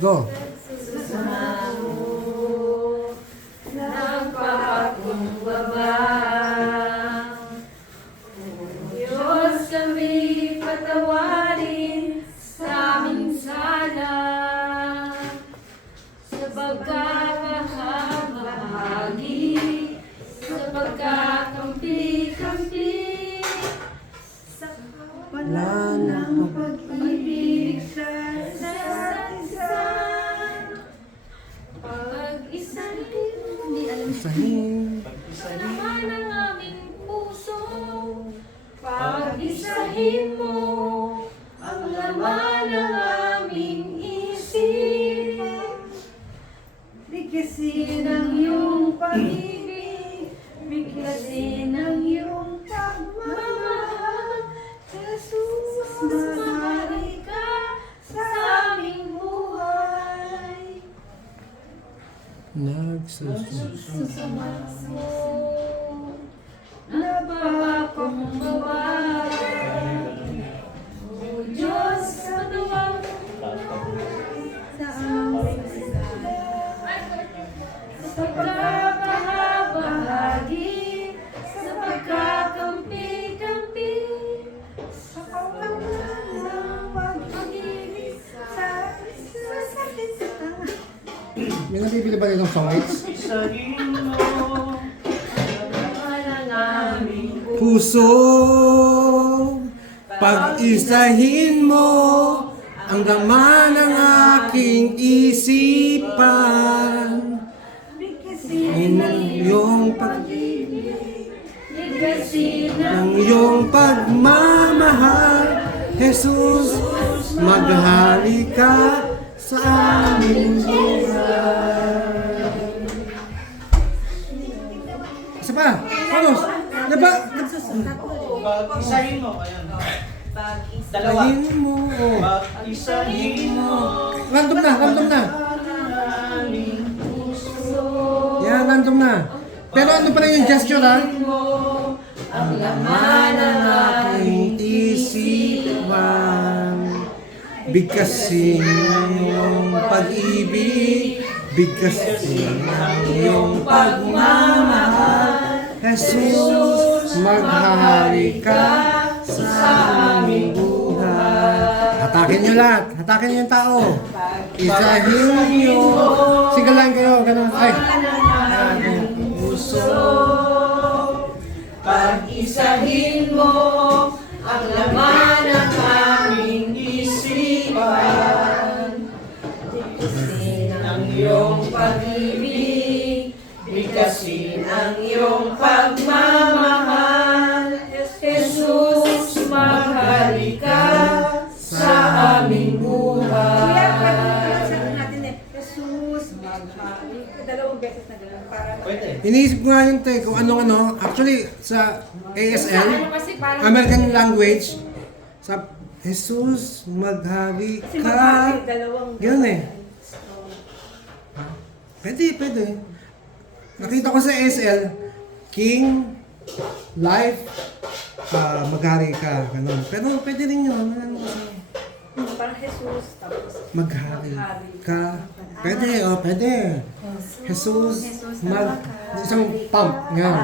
Go. Sumamo ng pakumbaba. O Diyos, kami patawarin sa aming sala sa pagkakahabahagi, sa pagkakampi-kampi, sa Wala na ng pag-ibig sa isa't isa. Pag-isahin, hindi alam Sahin. ang laman ng aming puso. Pag-isahin mo ang laman ng aming isip. Bigkasin ang iyong pag-ibig, bigkasin ang iyong pagmamahal. Jesus, mahari ka sa aming buhay. Nagsusunod. Sumamo nagpapakumbaba. O Diyos, katuwang sa aming sala sa pagkakahabahagi, sa pagkakampi-kampi, sa pagkakalang pag-ibig sa isa't isa. May nabibili ba nitong songits? Puso, pag-isahin mo ang laman ng aking isipan. Bigkasin Ang iyong bigkasin ng iyong pagmamahal. Jesus, maghari ka sa aming buhay. Isa pa, vamos. Diba? Pag-isahin mo, ayan. Dalawa. Isahin mo. Oh. Pag-isahin mo. Random na, random na. Aming Yan, random na. Pero ano pa rin yung gesture, ha? ang laman ng Aking isipan, bigkasin ang iyong pag-ibig, bigkasin ang iyong pagmamahal. Jesus, maghari ka sa aming buhay. Hatakin niyo lahat. Hatakin niyo yung tao. Isahin niyo. Sige lang kayo. Ganun. Ay. puso. Pag-isahin mo ang laman ng aming isipan. Bigkasin ang iyong pag-ibig, bigkasin ang iyong pagmamahal. Jesus, maghari ka sa aming buhay. Jesus, maghari ka. Dalawang beses na gano'n para Pwede. Iniisip ko nga yung kung ano. Actually, sa ASL, American language, sa Jesus, maghari ka. Ganun eh. Pwede. Nakita ko sa ASL, King, Life, maghari ka. Ganun. Pero pwede rin yun. parang Jesus, tapos Maghari ka. Pwede. Jesus, isang pump. Yan.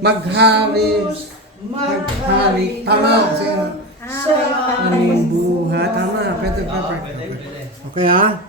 Maghari. Tama. Kasi, Sa aming buhay. Tama. Pwede. Pwede. Okay ha?